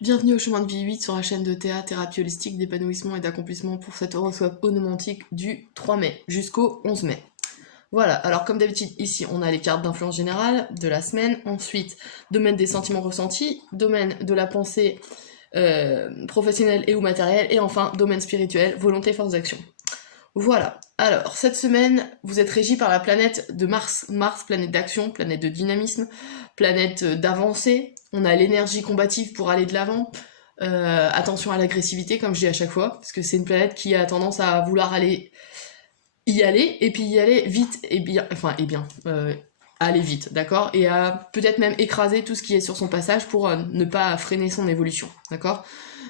Bienvenue au chemin de vie 8 sur la chaîne de Théa, thérapie holistique d'épanouissement et d'accomplissement pour cet horoscope onomantique du 3 mai jusqu'au 11 mai. Voilà, alors comme d'habitude ici on a les cartes d'influence générale de la semaine, ensuite domaine des sentiments ressentis, domaine de la pensée professionnelle et ou matérielle, et enfin domaine spirituel, volonté, force d'action. Voilà, alors cette semaine vous êtes régi par la planète de Mars, Mars planète d'action, planète de dynamisme, planète d'avancée, on a l'énergie combative pour aller de l'avant, attention à l'agressivité comme je dis à chaque fois, parce que c'est une planète qui a tendance à vouloir y aller, et puis y aller vite et bien, aller vite, d'accord, et à peut-être même écraser tout ce qui est sur son passage pour ne pas freiner son évolution, d'accord.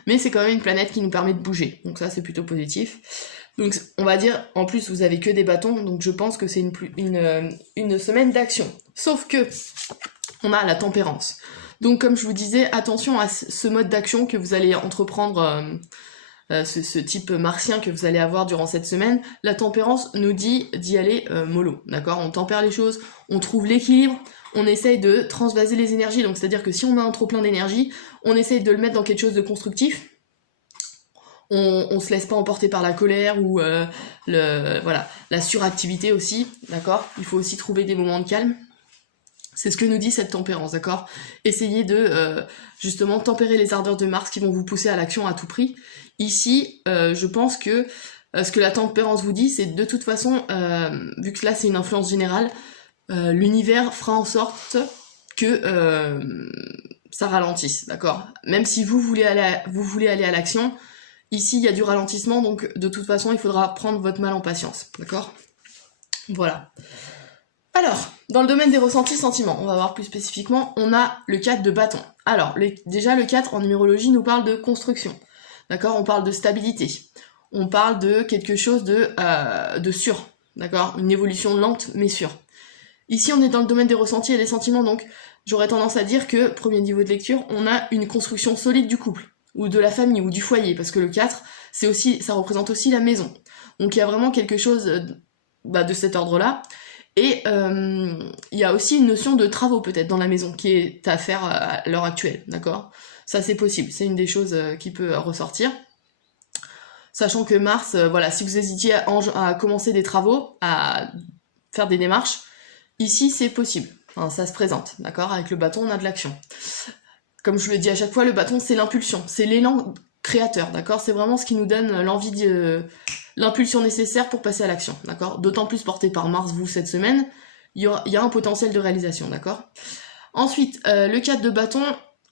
Mais c'est quand même une planète qui nous permet de bouger, donc ça c'est plutôt positif. Donc on va dire, en plus vous avez que des bâtons, donc je pense que c'est une semaine d'action. Sauf que on a la tempérance. Donc comme je vous disais, attention à ce mode d'action que vous allez entreprendre, ce type martien que vous allez avoir durant cette semaine. La tempérance nous dit d'y aller mollo, d'accord. On tempère les choses, on trouve l'équilibre, on essaye de transvaser les énergies, donc c'est-à-dire que si on a un trop plein d'énergie, on essaye de le mettre dans quelque chose de constructif. On se laisse pas emporter par la colère ou voilà, la suractivité aussi, d'accord. Il faut aussi trouver des moments de calme. C'est ce que nous dit cette tempérance, d'accord. Essayez de justement tempérer les ardeurs de Mars qui vont vous pousser à l'action à tout prix. Ici, je pense que ce que la tempérance vous dit, c'est de toute façon, vu que là c'est une influence générale, l'univers fera en sorte que ça ralentisse, d'accord. Même si vous voulez aller à l'action, ici il y a du ralentissement, donc de toute façon il faudra prendre votre mal en patience, d'accord. Voilà. Alors, dans le domaine des ressentis sentiments, on va voir plus spécifiquement, on a le 4 de bâton. Alors, déjà le 4 en numérologie nous parle de construction, d'accord. On parle de stabilité, on parle de quelque chose de sûr, d'accord, une évolution lente mais sûre. Ici on est dans le domaine des ressentis et des sentiments, donc j'aurais tendance à dire que, premier niveau de lecture, on a une construction solide du couple, ou de la famille, ou du foyer, parce que le 4, ça représente aussi la maison. Donc il y a vraiment quelque chose de cet ordre-là. Et il y a aussi une notion de travaux peut-être dans la maison qui est à faire à l'heure actuelle, d'accord. Ça c'est possible, c'est une des choses qui peut ressortir. Sachant que Mars, voilà, si vous hésitiez à commencer des travaux, à faire des démarches, ici c'est possible, enfin, ça se présente, d'accord. Avec le bâton on a de l'action. Comme je le dis à chaque fois, le bâton c'est l'impulsion, c'est l'élan créateur, d'accord. C'est vraiment ce qui nous donne l'envie l'impulsion nécessaire pour passer à l'action, d'accord. D'autant plus porté par Mars, vous, cette semaine, il y a un potentiel de réalisation, d'accord. Ensuite, le 4 de bâton,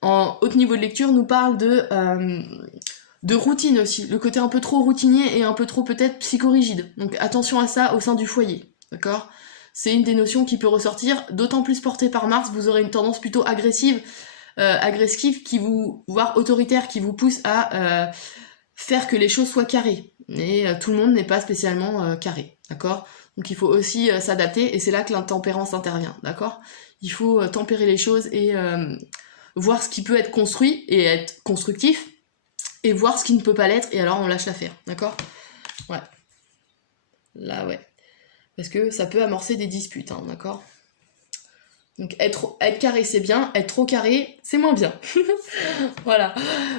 en haut niveau de lecture, nous parle de routine aussi, le côté un peu trop routinier et un peu trop peut-être psychorigide. Donc attention à ça au sein du foyer, d'accord. C'est une des notions qui peut ressortir, d'autant plus portée par Mars, vous aurez une tendance plutôt agressive voire autoritaire, qui vous pousse à faire que les choses soient carrées. Mais tout le monde n'est pas spécialement carré, d'accord. Donc il faut aussi s'adapter, et c'est là que l'intempérance intervient, d'accord. Il faut tempérer les choses et voir ce qui peut être construit et être constructif, et voir ce qui ne peut pas l'être, et alors on lâche l'affaire, d'accord. Ouais. Là, ouais. Parce que ça peut amorcer des disputes, hein, d'accord. Donc être carré c'est bien, être trop carré c'est moins bien. Voilà.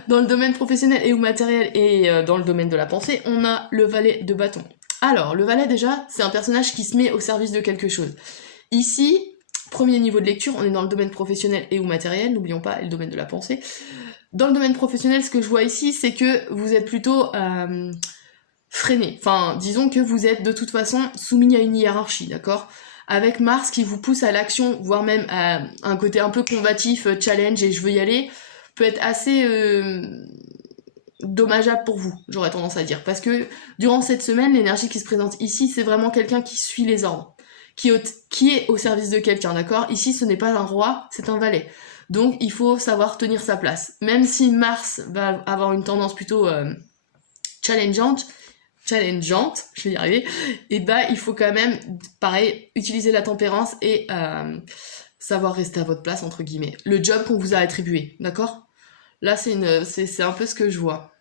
Dans le domaine professionnel et ou matériel, et dans le domaine de la pensée, on a le valet de bâton. Alors le valet, déjà, c'est un personnage qui se met au service de quelque chose. Ici, premier niveau de lecture, on est dans le domaine professionnel et ou matériel, n'oublions pas, et le domaine de la pensée. Dans le domaine professionnel, ce que je vois ici, c'est que vous êtes plutôt freiné. Enfin, disons que vous êtes de toute façon soumis à une hiérarchie, d'accord. Avec Mars qui vous pousse à l'action, voire même à un côté un peu combatif, challenge et je veux y aller, peut être assez dommageable pour vous, j'aurais tendance à dire. Parce que durant cette semaine, l'énergie qui se présente ici, c'est vraiment quelqu'un qui suit les ordres, qui est au service de quelqu'un, d'accord. Ici, ce n'est pas un roi, c'est un valet. Donc il faut savoir tenir sa place. Même si Mars va avoir une tendance plutôt challengeante, je vais y arriver, et il faut quand même, pareil, utiliser la tempérance et savoir rester à votre place, entre guillemets. Le job qu'on vous a attribué, d'accord. Là, c'est un peu ce que je vois.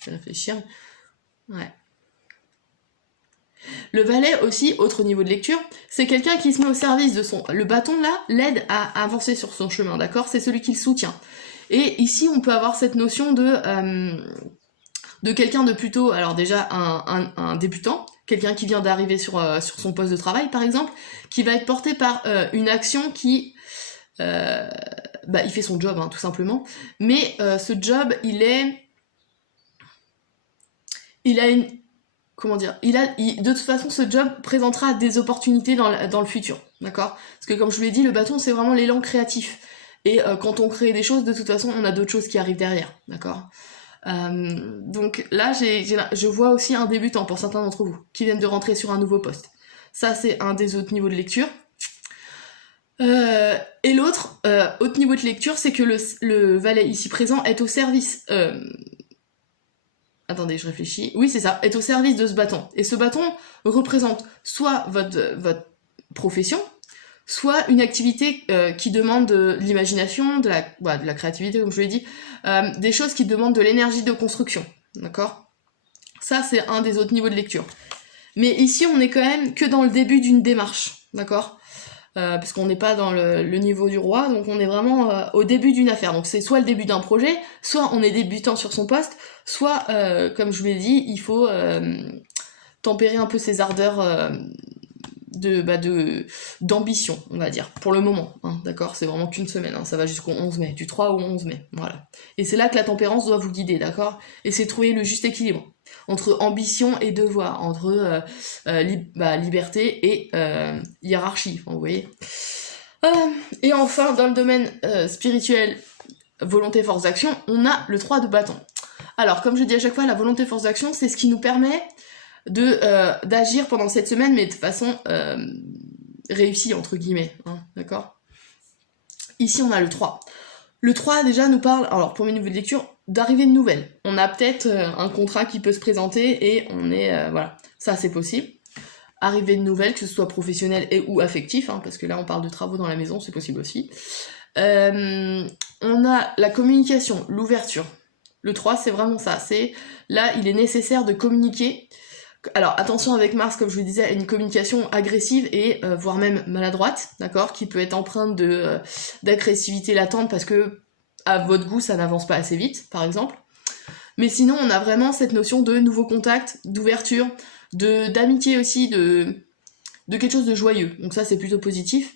Je vais réfléchir. Ouais. Le valet aussi, autre niveau de lecture, c'est quelqu'un qui se met au service de le bâton là, l'aide à avancer sur son chemin, d'accord. C'est celui qui le soutient. Et ici, on peut avoir cette notion de quelqu'un de plutôt, alors déjà un débutant, quelqu'un qui vient d'arriver sur son poste de travail par exemple, qui va être porté par une action qui... il fait son job, hein, tout simplement, mais ce job, de toute façon, ce job présentera des opportunités dans le futur, d'accord? Parce que comme je vous l'ai dit, le bâton, c'est vraiment l'élan créatif. Et quand on crée des choses, de toute façon, on a d'autres choses qui arrivent derrière, d'accord? Donc là, je vois aussi un débutant pour certains d'entre vous, qui viennent de rentrer sur un nouveau poste. Ça, c'est un des autres niveaux de lecture. Et l'autre, autre niveau de lecture, c'est que le valet ici présent est au service... Attendez, je réfléchis. Oui, c'est ça, est au service de ce bâton. Et ce bâton représente soit votre profession, soit une activité qui demande de l'imagination, de la créativité, comme je vous l'ai dit, des choses qui demandent de l'énergie de construction, d'accord? Ça, c'est un des autres niveaux de lecture. Mais ici, on est quand même que dans le début d'une démarche, d'accord? Parce qu'on n'est pas dans le niveau du roi, donc on est vraiment au début d'une affaire. Donc c'est soit le début d'un projet, soit on est débutant sur son poste, soit, comme je vous l'ai dit, il faut tempérer un peu ses ardeurs d'ambition, on va dire, pour le moment, hein, d'accord? C'est vraiment qu'une semaine, hein, ça va jusqu'au 11 mai, du 3 au 11 mai, voilà. Et c'est là que la tempérance doit vous guider, d'accord? Et c'est trouver le juste équilibre entre ambition et devoir, entre liberté et hiérarchie, vous voyez. Et enfin, dans le domaine spirituel, volonté, force d'action, on a le 3 de bâton. Alors, comme je dis à chaque fois, la volonté, force d'action, c'est ce qui nous permet d'agir pendant cette semaine, mais de façon réussie, entre guillemets, hein, d'accord? Ici, on a le 3. Le 3, déjà, nous parle, alors pour mes niveaux de lecture, d'arrivée de nouvelles. On a peut-être un contrat qui peut se présenter et on est... voilà, ça c'est possible. Arrivée de nouvelles, que ce soit professionnel et ou affectif, hein, parce que là on parle de travaux dans la maison, c'est possible aussi. On a la communication, l'ouverture. Le 3, c'est vraiment ça. C'est là, il est nécessaire de communiquer. Alors attention avec Mars, comme je vous le disais, à une communication agressive et voire même maladroite, d'accord, qui peut être empreinte d'agressivité latente parce que à votre goût ça n'avance pas assez vite, par exemple. Mais sinon on a vraiment cette notion de nouveaux contacts, d'ouverture, d'amitié aussi, de quelque chose de joyeux. Donc ça c'est plutôt positif.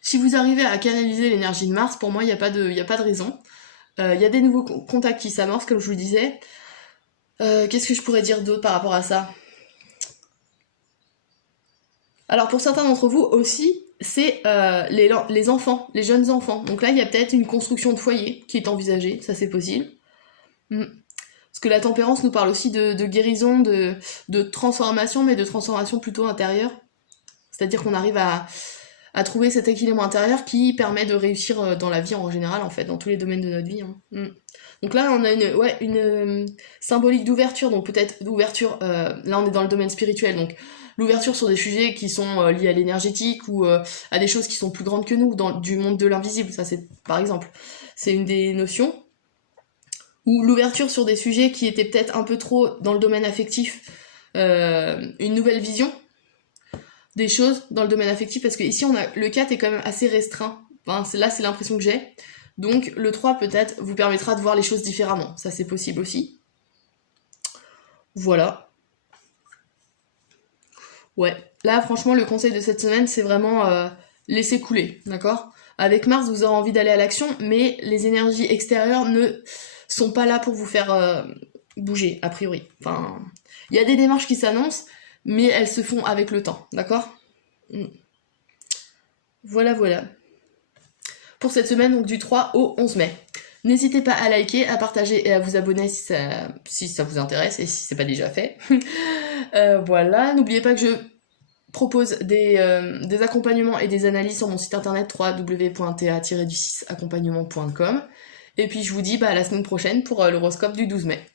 Si vous arrivez à canaliser l'énergie de Mars, pour moi il n'y a pas de raison. Il y a des nouveaux contacts qui s'amorcent, comme je vous le disais. Qu'est-ce que je pourrais dire d'autre par rapport à ça? Alors pour certains d'entre vous aussi, c'est les enfants, les jeunes enfants. Donc là, il y a peut-être une construction de foyer qui est envisagée, ça c'est possible. Parce que la tempérance nous parle aussi de guérison, de transformation, mais de transformation plutôt intérieure. C'est-à-dire qu'on arrive à trouver cet équilibre intérieur qui permet de réussir dans la vie en général, en fait, dans tous les domaines de notre vie. Hein. Donc là, on a une symbolique d'ouverture, donc peut-être d'ouverture, là on est dans le domaine spirituel, donc l'ouverture sur des sujets qui sont liés à l'énergétique ou à des choses qui sont plus grandes que nous, du monde de l'invisible, ça c'est par exemple, c'est une des notions. Ou l'ouverture sur des sujets qui étaient peut-être un peu trop dans le domaine affectif, une nouvelle vision des choses dans le domaine affectif, parce que ici le 4 est quand même assez restreint, enfin, là c'est l'impression que j'ai. Donc le 3 peut-être vous permettra de voir les choses différemment, ça c'est possible aussi. Voilà. Ouais, là franchement le conseil de cette semaine c'est vraiment laisser couler, d'accord? Avec Mars vous aurez envie d'aller à l'action, mais les énergies extérieures ne sont pas là pour vous faire bouger, a priori. Enfin, il y a des démarches qui s'annoncent, mais elles se font avec le temps, d'accord? Voilà, voilà. Pour cette semaine, donc du 3 au 11 mai. N'hésitez pas à liker, à partager et à vous abonner si ça vous intéresse et si c'est pas déjà fait. Voilà, n'oubliez pas que je propose des accompagnements et des analyses sur mon site internet www.ta-accompagnement.com. Et puis je vous dis à la semaine prochaine pour l'horoscope du 12 mai.